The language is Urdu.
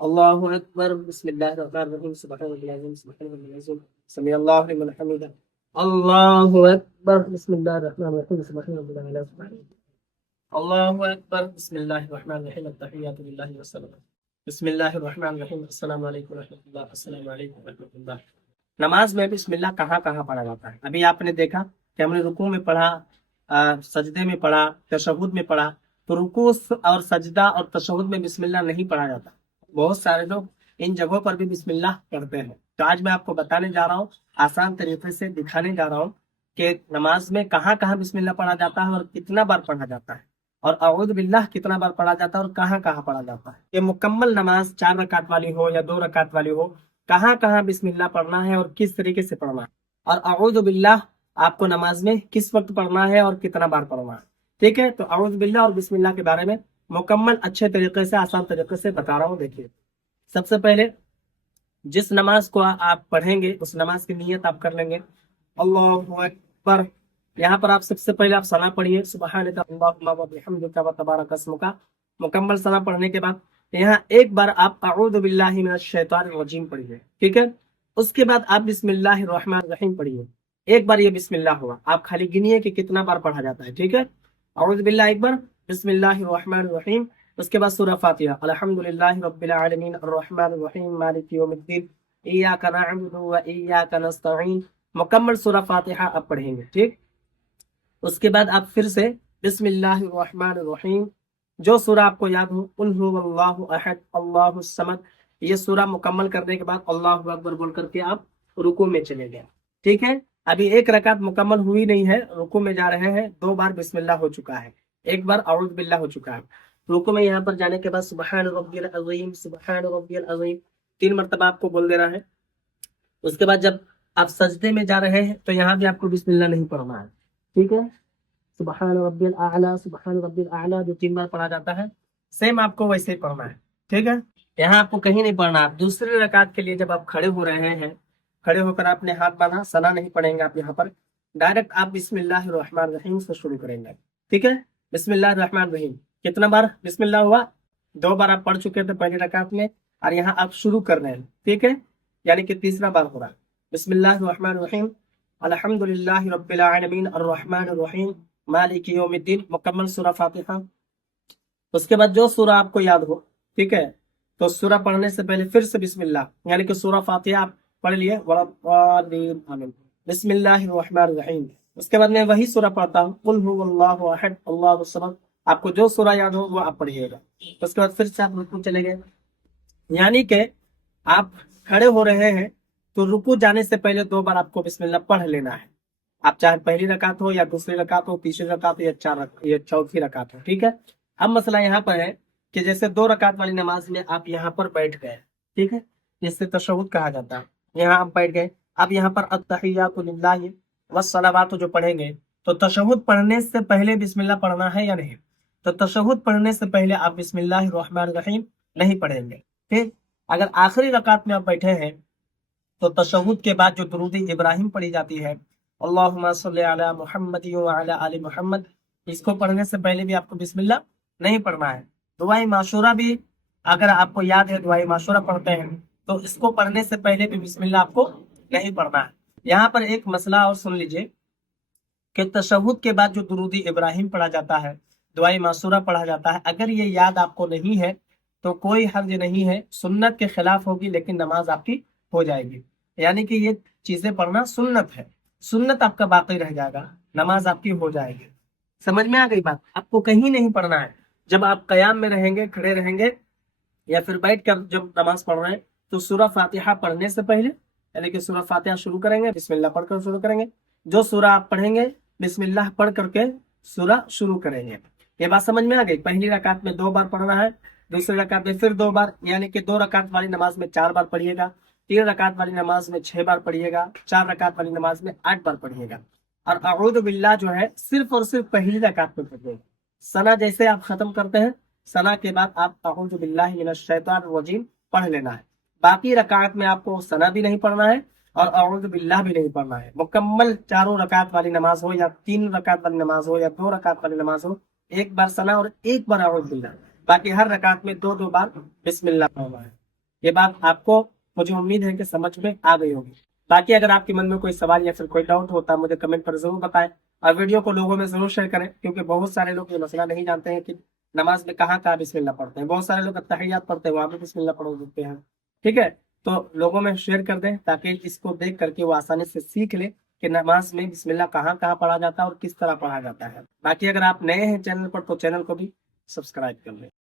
اللہ اکبر بسم اللہ الرحمن الرحیم سبحان اللہ العظیم سبحان اللہ العظیم سمی اللہ لمن حمدہ اللہ اکبر بسم اللہ الرحمن الرحیم سبحان اللہ العظیم اللہ اکبر بسم اللہ الرحمن الرحیم التحیات للہ والسلام بسم اللہ الرحمن الرحیم السلام علیکم ورحمۃ اللہ السلام علیکم ورحمۃ اللہ۔ نماز میں بسم اللہ کہاں کہاں پڑھا جاتا ہے؟ ابھی آپ نے دیکھا کہ ہم نے رکوع میں پڑھا، سجدے میں پڑھا، تشہد میں پڑھا۔ تو رکوع اور سجدہ اور تشہد میں بسم اللہ نہیں پڑھا جاتا۔ بہت سارے لوگ ان جگہوں پر بھی بسم اللہ پڑھتے ہیں۔ تو آج میں آپ کو بتانے جا رہا ہوں، آسان طریقے سے دکھانے جا رہا ہوں کہ نماز میں کہاں کہاں بسم اللہ پڑھا جاتا ہے اور کتنا بار پڑھا جاتا ہے، اور اعوذ باللہ کتنا بار پڑھا جاتا ہے اور کہاں کہاں پڑھا جاتا ہے۔ یہ مکمل نماز 4 رکعت والی ہو یا 2 رکعت والی ہو، کہاں کہاں بسم اللہ پڑھنا ہے اور کس طریقے سے پڑھنا ہے، اور اعوذ باللہ آپ کو نماز میں کس وقت پڑھنا ہے اور کتنا بار پڑھنا ہے۔ ٹھیک ہے، تو اعوذ باللہ اور بسم اللہ کے بارے میں مکمل اچھے طریقے سے، آسان طریقے سے بتا رہا ہوں۔ دیکھیے، سب سے پہلے جس نماز کو آپ پڑھیں گے اس نماز کی نیت آپ کر لیں گے۔ اللہ اکبر، یہاں پر آپ سب سے پہلے آپ ثنا پڑھیے، سبحانک اللہم و بحمدک و تبارک اسمک۔ مکمل ثنا پڑھنے کے بعد یہاں ایک بار آپ اعوذ باللہ من الشیطان الرجیم پڑھیے، ٹھیک ہے۔ اس کے بعد آپ بسم اللہ الرحمن الرحیم پڑھیے۔ ایک بار یہ بسم اللہ ہوا، آپ خالی گنیے کہ کتنا بار پڑھا جاتا ہے، ٹھیک ہے۔ اعوذ باللہ ایک بار، بسم اللہ الرحمن الرحیم، اس کے بعد سورہ فاتحہ، الحمدللہ رب العالمین الرحمن الرحیم مالک یوم الدین ایاک نعبد و ایاک نستعین۔ مکمل سورہ فاتحہ آپ پڑھیں گے، ٹھیک۔ اس کے بعد آپ پھر سے بسم اللہ الرحمن الرحیم، جو سورہ آپ کو یاد ہو، قل هو اللہ احد اللہ الصمد، یہ سورہ مکمل کرنے کے بعد اللہ اکبر بول کر کے آپ رکوع میں چلے گئے، ٹھیک ہے۔ ابھی ایک رکعت مکمل ہوئی نہیں ہے، رکوع میں جا رہے ہیں، 2 بار بسم اللہ ہو چکا ہے، ایک بار اعوذ باللہ ہو چکا ہے۔ رکوع میں یہاں پر جانے کے بعد سبحان ربی العظیم سبحان ربی العظیم 3 مرتبہ آپ کو بول دینا ہے۔ اس کے بعد جب آپ سجدے میں جا رہے ہیں تو یہاں بھی آپ کو بسم اللہ نہیں پڑھنا ہے، ٹھیک ہے۔ سبحان ربی الاعلیٰ جو 3 بار پڑھا جاتا ہے، سیم آپ کو ویسے ہی پڑھنا ہے، ٹھیک ہے۔ یہاں آپ کو کہیں نہیں پڑھنا۔ آپ دوسری رکعت کے لیے جب آپ کھڑے ہو رہے ہیں، کھڑے ہو کر آپ نے ہاتھ باندھا، ثنا نہیں پڑھیں گے آپ، یہاں پر ڈائریکٹ آپ بسم اللہ الرحمن الرحیم سے شروع کریں گے، ٹھیک ہے۔ بسم اللہ الرحمن الرحیم کتنا بار بسم اللہ ہوا؟ 2 بار آپ پڑھ چکے تھے پہلی رکعت میں، اور یہاں آپ شروع کر رہے ہیں، ٹھیک ہے، یعنی کہ تیسرا بار ہو رہا ہے۔ بسم اللہ الرحمن الرحیم الحمدللہ رب العالمین الرحمن الرحیم مالک یوم الدین، مکمل سورہ فاتحہ۔ اس کے بعد جو سورہ آپ کو یاد ہو، ٹھیک ہے، تو سورہ پڑھنے سے پہلے پھر سے بسم اللہ، یعنی کہ سورہ فاتحہ آپ پڑھ لیے، بسم اللہ الرحمن الرحیم۔ اس کے بعد میں وہی سورہ پڑھتا ہوں، قل هو اللہ احد اللہ الصمد۔ آپ کو جو سورہ یاد ہو وہ آپ پڑھیے گا۔ اس کے بعد پھر سے آپ رکوع چلے گئے، یعنی کہ آپ کھڑے ہو رہے ہیں تو رکوع جانے سے پہلے 2 بار آپ کو بسم اللہ پڑھ لینا ہے۔ آپ چاہے پہلی رکعت ہو یا دوسری رکعت ہو، تیسری رکعت ہو یا چوتھی رکعت ہو، ٹھیک ہے۔ اب مسئلہ یہاں پر ہے کہ جیسے 2 رکعت والی نماز میں آپ یہاں پر بیٹھ گئے، ٹھیک ہے، جس سے تشہد کہا جاتا ہے، یہاں آپ بیٹھ گئے۔ اب یہاں پر التحیات للہ والصلوات جو پڑھیں گے، تو تشہد پڑھنے سے پہلے بسم اللہ پڑھنا ہے یا نہیں؟ تو تشہد پڑھنے سے پہلے آپ بسم اللہ الرحمن الرحیم نہیں پڑھیں گے، ٹھیک۔ اگر آخری رکعت میں آپ بیٹھے ہیں تو تشہد کے بعد جو درود ابراہیم پڑھی جاتی ہے، اللہم صلی علی محمد وعلی آل محمد، اس کو پڑھنے سے پہلے بھی آپ کو بسم اللہ نہیں پڑھنا ہے۔ دعائے معشورہ بھی اگر آپ کو یاد ہے، دعائے معشورہ پڑھتے ہیں، تو اس کو پڑھنے سے پہلے بھی بسم اللہ آپ کو نہیں پڑھنا ہے۔ یہاں پر ایک مسئلہ اور سن لیجئے کہ تشہد کے بعد جو درود ابراہیم پڑھا جاتا ہے، دعائے معشورہ پڑھا جاتا ہے، اگر یہ یاد آپ کو نہیں ہے تو کوئی حرج نہیں ہے، سنت کے خلاف ہوگی لیکن نماز آپ کی ہو جائے گی، یعنی کہ یہ چیزیں پڑھنا سنت ہے، سنت آپ کا باقی رہ جائے گا، نماز آپ کی ہو جائے گی۔ سمجھ میں آ گئی بات؟ آپ کو کہیں نہیں پڑھنا ہے۔ جب آپ قیام میں رہیں گے، کھڑے رہیں گے، یا پھر بیٹھ کر جب نماز پڑھ رہے ہیں، تو سورہ فاتحہ پڑھنے سے پہلے، یعنی کہ سورہ فاتحہ شروع کریں گے، بسم اللہ پڑھ کر شروع کریں گے۔ جو سورہ آپ پڑھیں گے بسم اللہ پڑھ کر کے سورہ شروع کریں گے۔ یہ بات سمجھ میں آ گئی؟ پہلی رکعت میں 2 بار پڑھنا ہے، دوسری رکعت میں پھر 2 بار، یعنی کہ 2 رکعت والی نماز میں 4 بار پڑھیے گا، 3 رکعت والی نماز میں 6 بار پڑھیے گا، 4 رکعت والی نماز میں 8 بار پڑھیے گا۔ اور اعوذ باللہ جو ہے صرف اور صرف پہلی رکعت میں پڑھیے گا۔ ثنا جیسے آپ ختم کرتے ہیں، ثنا کے بعد آپ اعوذ باللہ من الشیطان الرجیم پڑھ لینا ہے۔ باقی رکعت میں آپ کو ثنا بھی نہیں پڑھنا ہے اور اعوذ باللہ بھی نہیں پڑھنا ہے۔ مکمل 4 رکعت والی نماز ہو یا 3 رکعت والی نماز ہو یا 2 رکعت والی نماز ہو، 1 بار ثنا اور 1 بار اعوذ باللہ، باقی ہر رکعت میں 2 بار بسم اللہ پڑھنا ہے۔ یہ بات آپ کو مجھے امید ہے کہ سمجھ میں آ گئی ہوگی۔ باقی اگر آپ کے من میں کوئی سوال یا پھر کوئی ڈاؤٹ ہوتا ہے مجھے کمنٹ پر ضرور بتائیں، اور ویڈیو کو لوگوں میں ضرور شیئر کریں، کیونکہ بہت سارے لوگ یہ مسئلہ نہیں جانتے ہیں کہ نماز میں کہاں کہاں بسم اللہ پڑھتے ہیں۔ بہت سارے لوگ اتحیات پڑھتے ہیں، وہاں پہ بسم اللہ پڑھ دیتے ہیں، ٹھیک ہے؟ تو لوگوں میں شیئر کر دیں تاکہ اس کو دیکھ کر کے وہ آسانی سے سیکھ لے کہ نماز میں بسم اللہ کہاں کہاں پڑھا جاتا ہے اور کس طرح پڑھا جاتا ہے۔ باقی اگر آپ نئے ہیں چینل پر تو چینل کو بھی سبسکرائب کر لیں۔